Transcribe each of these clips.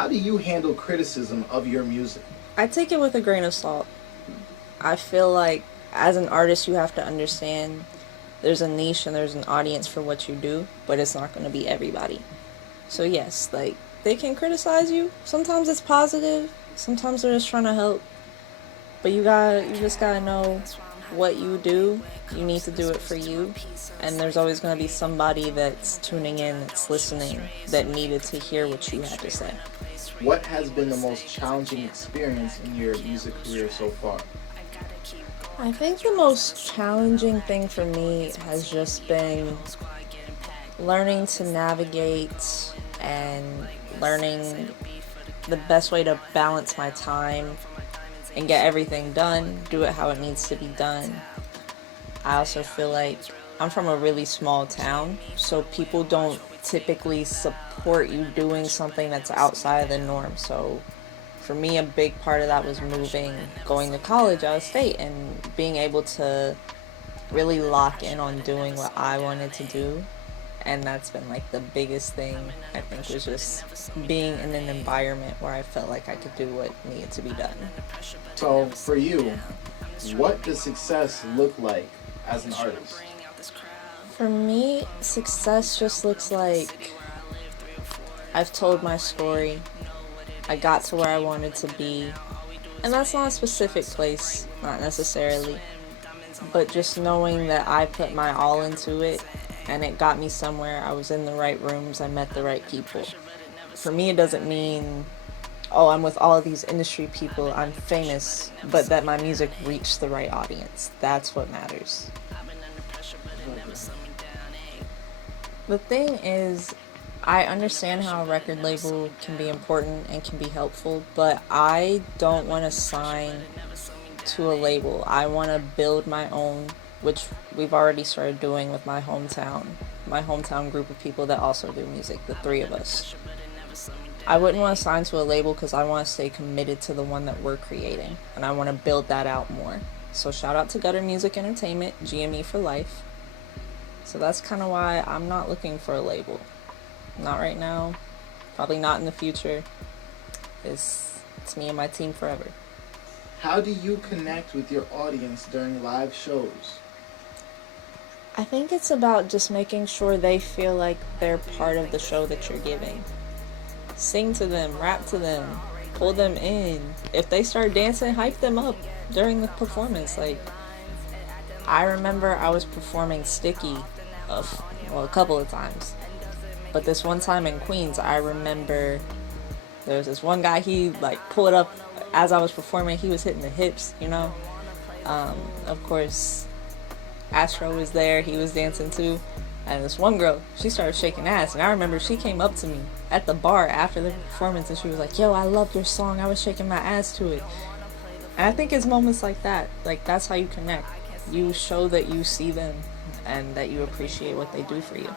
How do you handle criticism of your music? I take it with a grain of salt. I feel like as an artist, you have to understand there's a niche and there's an audience for what you do, but it's not going to be everybody. So, yes, like, they can criticize you. Sometimes it's positive, sometimes they're just trying to help. But you just gotta know what you do. You need to do it for you. And there's always gonna be somebody that's tuning in, that's listening, that needed to hear what you had to say. What has been the most challenging experience in your music career so far? I think the most challenging thing for me has just been learning to navigate and learning the best way to balance my time and get everything done, do it how it needs to be done. I also feel like I'm from a really small town, so people don't typically support you doing something that's outside of the norm. So for me, a big part of that was moving, going to college out of state, and being able to really lock in on doing what I wanted to do. And that's been like the biggest thing, I think, was just being in an environment where I felt like I could do what needed to be done. So, for you, what does success look like as an artist? For me, success just looks like I've told my story, I got to where I wanted to be, and that's not a specific place, not necessarily, but just knowing that I put my all into it and it got me somewhere. I was in the right rooms, I met the right people. For me, it doesn't mean, oh, I'm with all of these industry people, I'm famous, but that my music reached the right audience. That's what matters. The thing is, I understand how a record label can be important and can be helpful, but I don't want to sign to a label. I want to build my own, which we've already started doing with my hometown group of people that also do music, the three of us. I wouldn't want to sign to a label because I want to stay committed to the one that we're creating, and I want to build that out more. So shout out to Gutter Music Entertainment, GME for life. So that's kind of why I'm not looking for a label. Not right now, probably not in the future. It's me and my team forever. How do you connect with your audience during live shows? I think it's about just making sure they feel like they're part of the show that you're giving. Sing to them, rap to them, pull them in. If they start dancing, hype them up during the performance. Like, I remember I was performing Sticky a couple of times. But this one time in Queens, I remember there was this one guy, he like pulled up as I was performing, he was hitting the hips, you know? Of course, Astro was there, he was dancing too. And this one girl, she started shaking ass. And I remember she came up to me at the bar after the performance and she was like, yo, I love your song. I was shaking my ass to it. And I think it's moments like that. Like, that's how you connect. You show that you see them and that you appreciate what they do for you.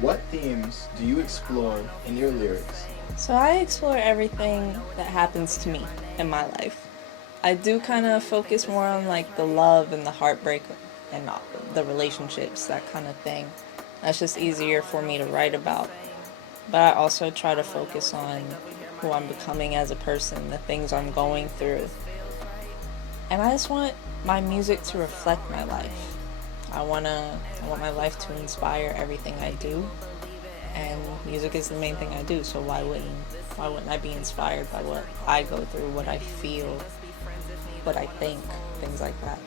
What themes do you explore in your lyrics? So I explore everything that happens to me in my life. I do kind of focus more on like the love and the heartbreak and the relationships, that kind of thing. That's just easier for me to write about. But I also try to focus on who I'm becoming as a person, the things I'm going through. And I just want my music to reflect my life. I want my life to inspire everything I do. And music is the main thing I do, so why wouldn't I be inspired by what I go through, what I feel, what I think, things like that.